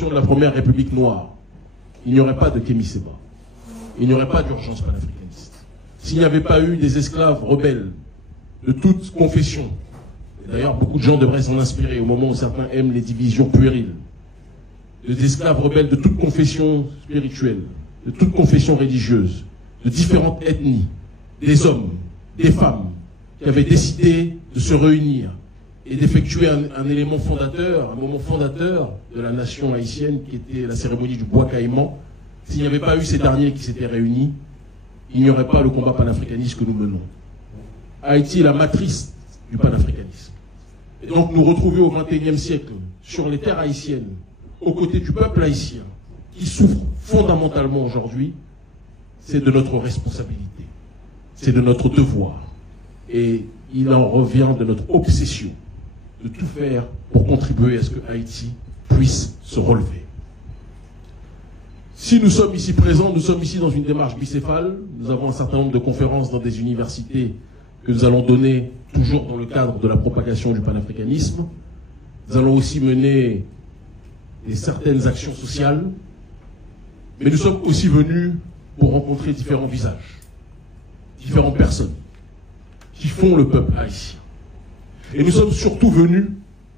constitution de la première République noire, il n'y aurait pas de Kémy Séba. Il n'y aurait pas d'urgence panafricaniste. S'il n'y avait pas eu des esclaves rebelles de toute confession, d'ailleurs beaucoup de gens devraient s'en inspirer au moment où certains aiment les divisions puériles, des esclaves rebelles de toute confession spirituelle, de toute confession religieuse, de différentes ethnies, des hommes, des femmes, qui avaient décidé de se réunir et d'effectuer un élément fondateur, un moment fondateur de la nation haïtienne qui était la cérémonie du bois caïman. S'il n'y avait pas eu ces derniers qui s'étaient réunis, il n'y aurait pas le combat panafricaniste que nous menons. Haïti est la matrice du panafricanisme. Et donc nous retrouver au XXIe siècle sur les terres haïtiennes, aux côtés du peuple haïtien, qui souffre fondamentalement aujourd'hui, c'est de notre responsabilité, c'est de notre devoir. Et il en revient de notre obsession de tout faire pour contribuer à ce que Haïti puisse se relever. Si nous sommes ici présents, nous sommes ici dans une démarche bicéphale. Nous avons un certain nombre de conférences dans des universités que nous allons donner toujours dans le cadre de la propagation du panafricanisme. Nous allons aussi mener certaines actions sociales. Mais nous sommes aussi venus pour rencontrer différents visages, différentes personnes qui font le peuple haïtien. Et nous sommes surtout venus,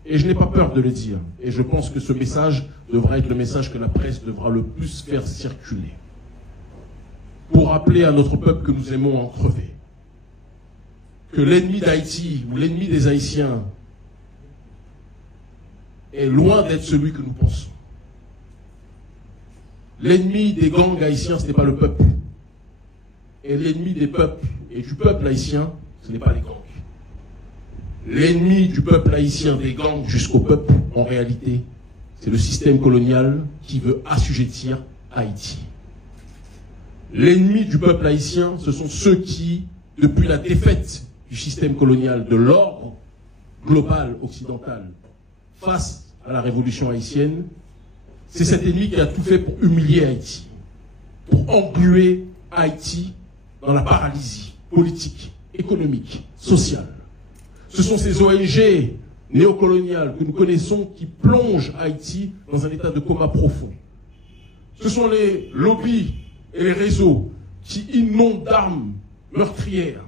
et je n'ai pas peur de le dire, et je pense que ce message devra être le message que la presse devra le plus faire circuler, pour rappeler à notre peuple que nous aimons en crever, que l'ennemi d'Haïti ou l'ennemi des Haïtiens est loin d'être celui que nous pensons. L'ennemi des gangs haïtiens, ce n'est pas le peuple. Et l'ennemi des peuples et du peuple haïtien, ce n'est pas les gangs. L'ennemi du peuple haïtien, des gangs jusqu'au peuple, en réalité, c'est le système colonial qui veut assujettir Haïti. L'ennemi du peuple haïtien, ce sont ceux qui, depuis la défaite du système colonial, de l'ordre global occidental, face à la révolution haïtienne, c'est cet ennemi qui a tout fait pour humilier Haïti, pour engluer Haïti dans la paralysie politique, économique, sociale. Ce sont ces ONG néocoloniales que nous connaissons qui plongent Haïti dans un état de coma profond. Ce sont les lobbies et les réseaux qui inondent d'armes meurtrières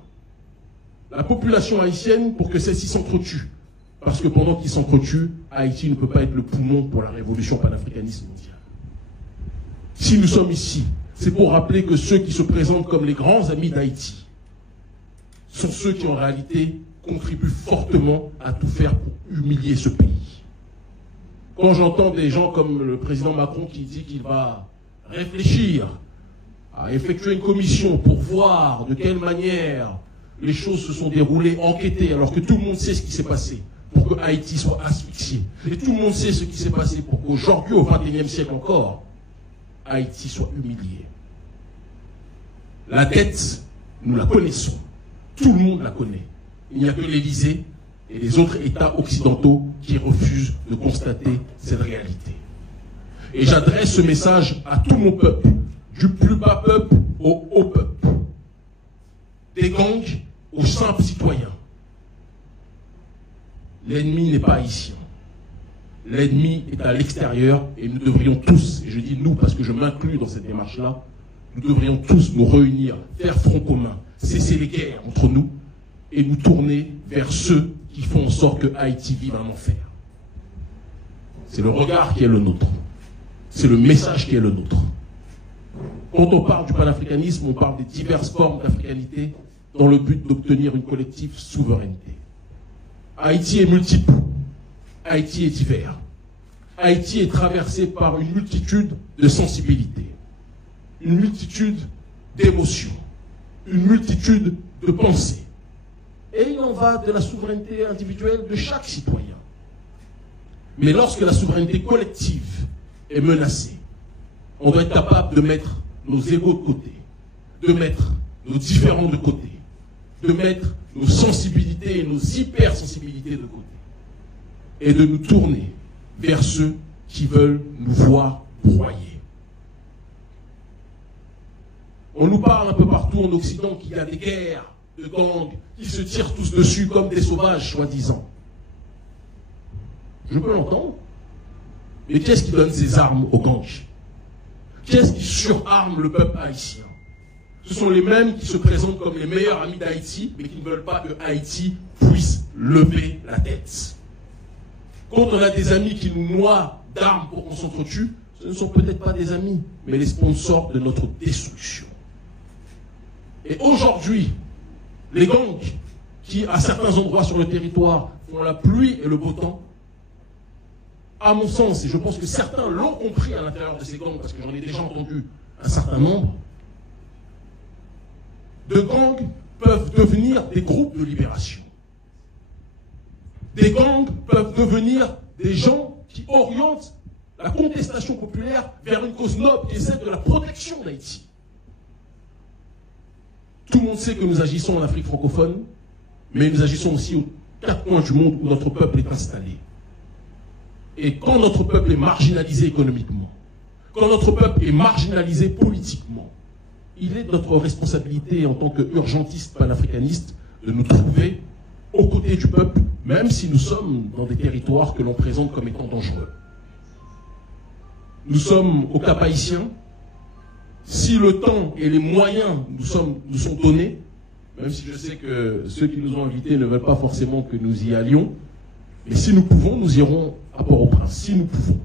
la population haïtienne pour que celle-ci s'entretue. Parce que pendant qu'ils s'entretuent, Haïti ne peut pas être le poumon pour la révolution panafricaniste mondiale. Si nous sommes ici, c'est pour rappeler que ceux qui se présentent comme les grands amis d'Haïti sont ceux qui en réalité contribuent fortement à tout faire pour humilier ce pays. Quand j'entends des gens comme le président Macron qui dit qu'il va réfléchir à effectuer une commission pour voir de quelle manière les choses se sont déroulées, enquêter, alors que tout le monde sait ce qui s'est passé pour que Haïti soit asphyxié. Et tout le monde sait ce qui s'est passé pour qu'aujourd'hui, au XXIe siècle encore, Haïti soit humilié. La dette, nous la connaissons. Tout le monde la connaît. Il n'y a que l'Élysée et les autres États occidentaux qui refusent de constater cette réalité. Et j'adresse ce message à tout mon peuple, du plus bas peuple au haut peuple, des gangs aux simples citoyens. L'ennemi n'est pas haïtien. L'ennemi est à l'extérieur et nous devrions tous, et je dis nous parce que je m'inclus dans cette démarche-là, nous devrions tous nous réunir, faire front commun, cesser les guerres entre nous et nous tourner vers ceux qui font en sorte que Haïti vive un enfer. C'est le regard qui est le nôtre. C'est le message qui est le nôtre. Quand on parle du panafricanisme, on parle des diverses formes d'africanité dans le but d'obtenir une collective souveraineté. Haïti est multiple. Haïti est divers. Haïti est traversé par une multitude de sensibilités, une multitude d'émotions, une multitude de pensées. Et il en va de la souveraineté individuelle de chaque citoyen. Mais lorsque la souveraineté collective est menacée, on doit être capable de mettre nos égos de côté, de mettre nos différends de côté, de mettre nos sensibilités et nos hypersensibilités de côté, et de nous tourner vers ceux qui veulent nous voir broyer. On nous parle un peu partout en Occident qu'il y a des guerres de gangs qui se tirent tous dessus comme des sauvages, soi-disant. Je peux l'entendre. Mais qui est-ce qui donne ses armes aux gangs? Qui est-ce qui surarme le peuple haïtien? Ce sont les mêmes qui se présentent comme les meilleurs amis d'Haïti, mais qui ne veulent pas que Haïti puisse lever la tête. Quand on a des amis qui nous noient d'armes pour qu'on s'entretue, ce ne sont peut-être pas des amis, mais les sponsors de notre destruction. Et aujourd'hui, les gangs qui, à certains endroits sur le territoire, font la pluie et le beau temps, à mon sens, et je pense que certains l'ont compris à l'intérieur de ces gangs, parce que j'en ai déjà entendu un certain nombre, de gangs peuvent devenir des groupes de libération. Des gangs peuvent devenir des gens qui orientent la contestation populaire vers une cause noble qui est celle de la protection d'Haïti. Tout le monde sait que nous agissons en Afrique francophone, mais nous agissons aussi aux quatre coins du monde où notre peuple est installé. Et quand notre peuple est marginalisé économiquement, quand notre peuple est marginalisé politiquement, il est de notre responsabilité en tant qu'urgentiste panafricaniste de nous trouver aux côtés du peuple, même si nous sommes dans des territoires que l'on présente comme étant dangereux. Nous sommes au Cap haïtien. Si le temps et les moyens nous sont donnés, même si je sais que ceux qui nous ont invités ne veulent pas forcément que nous y allions, mais si nous pouvons, nous irons à Port-au-Prince, si nous pouvons.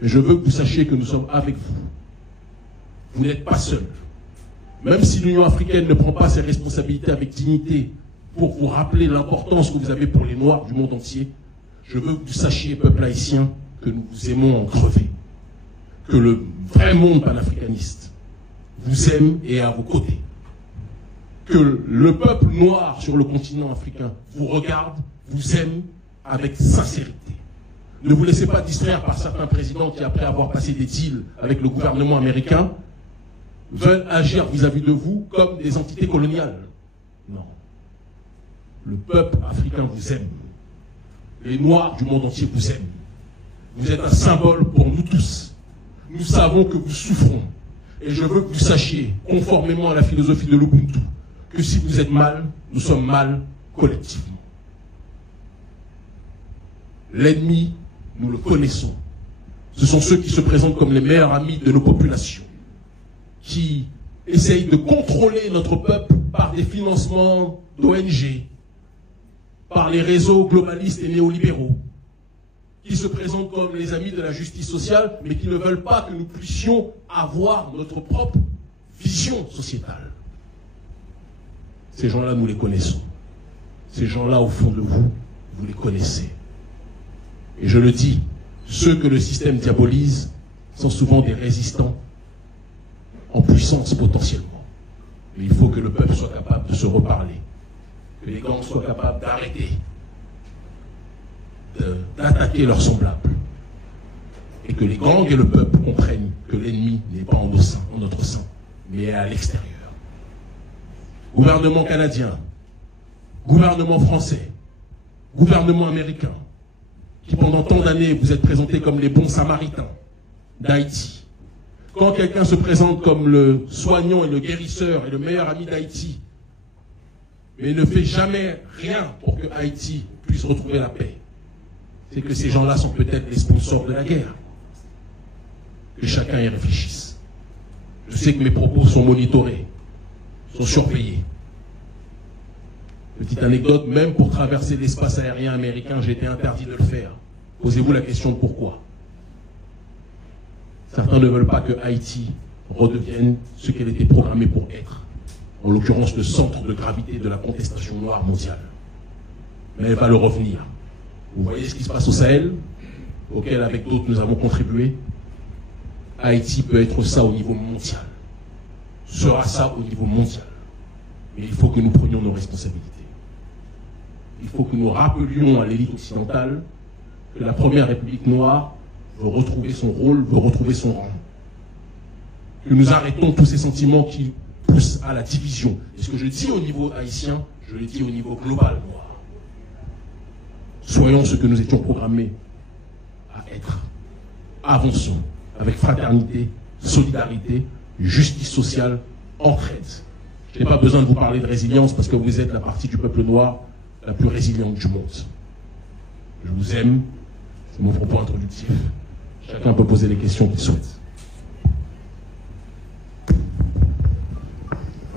Et je veux que vous sachiez que nous sommes avec vous. Vous n'êtes pas seuls. Même si l'Union africaine ne prend pas ses responsabilités avec dignité pour vous rappeler l'importance que vous avez pour les Noirs du monde entier, je veux que vous sachiez, peuple haïtien, que nous vous aimons en crever. Que le vrai monde panafricaniste vous aime et est à vos côtés. Que le peuple noir sur le continent africain vous regarde, vous aime avec sincérité. Ne vous laissez pas distraire par certains présidents qui, après avoir passé des deals avec le gouvernement américain, veulent agir vis-à-vis de vous comme des entités coloniales. Non. Le peuple africain vous aime. Les Noirs du monde entier vous aiment. Vous êtes un symbole pour nous tous. Nous savons que vous souffrons. Et je veux que vous sachiez, conformément à la philosophie de l'Ubuntu, que si vous êtes mal, nous sommes mal collectivement. L'ennemi, nous le connaissons. Ce sont ceux qui se présentent comme les meilleurs amis de nos populations, qui essayent de contrôler notre peuple par des financements d'ONG, par les réseaux globalistes et néolibéraux, qui se présentent comme les amis de la justice sociale, mais qui ne veulent pas que nous puissions avoir notre propre vision sociétale. Ces gens-là, nous les connaissons. Ces gens-là, au fond de vous, vous les connaissez. Et je le dis, ceux que le système diabolise sont souvent des résistants en puissance potentiellement. Mais il faut que le peuple soit capable de se reparler, que les gangs soient capables d'arrêter, d'attaquer leurs semblables, et que les gangs et le peuple comprennent que l'ennemi n'est pas en notre sein, mais à l'extérieur. Gouvernement canadien, gouvernement français, gouvernement américain, qui pendant tant d'années vous êtes présentés comme les bons samaritains d'Haïti. Quand quelqu'un se présente comme le soignant et le guérisseur et le meilleur ami d'Haïti, mais ne fait jamais rien pour que Haïti puisse retrouver la paix, c'est que ces gens-là sont peut-être les sponsors de la guerre. Que chacun y réfléchisse. Je sais que mes propos sont monitorés, sont surveillés. Petite anecdote, même pour traverser l'espace aérien américain, j'ai été interdit de le faire. Posez-vous la question de pourquoi. Certains ne veulent pas que Haïti redevienne ce qu'elle était programmée pour être. En l'occurrence, le centre de gravité de la contestation noire mondiale. Mais elle va le revenir. Vous voyez ce qui se passe au Sahel, auquel avec d'autres nous avons contribué. Haïti peut être ça au niveau mondial. Sera ça au niveau mondial. Mais il faut que nous prenions nos responsabilités. Il faut que nous rappelions à l'élite occidentale que la première République noire veut retrouver son rôle, veut retrouver son rang. Que nous arrêtons tous ces sentiments qui poussent à la division. Et ce que je dis au niveau haïtien, je le dis au niveau global noir. Soyons ce que nous étions programmés à être. Avançons avec fraternité, solidarité, justice sociale, entraide. Je n'ai pas besoin de vous parler de résilience parce que vous êtes la partie du peuple noir la plus résiliente du monde. Je vous aime, C'est mon propos introductif. Chacun peut poser les questions qu'il souhaite.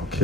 Ok.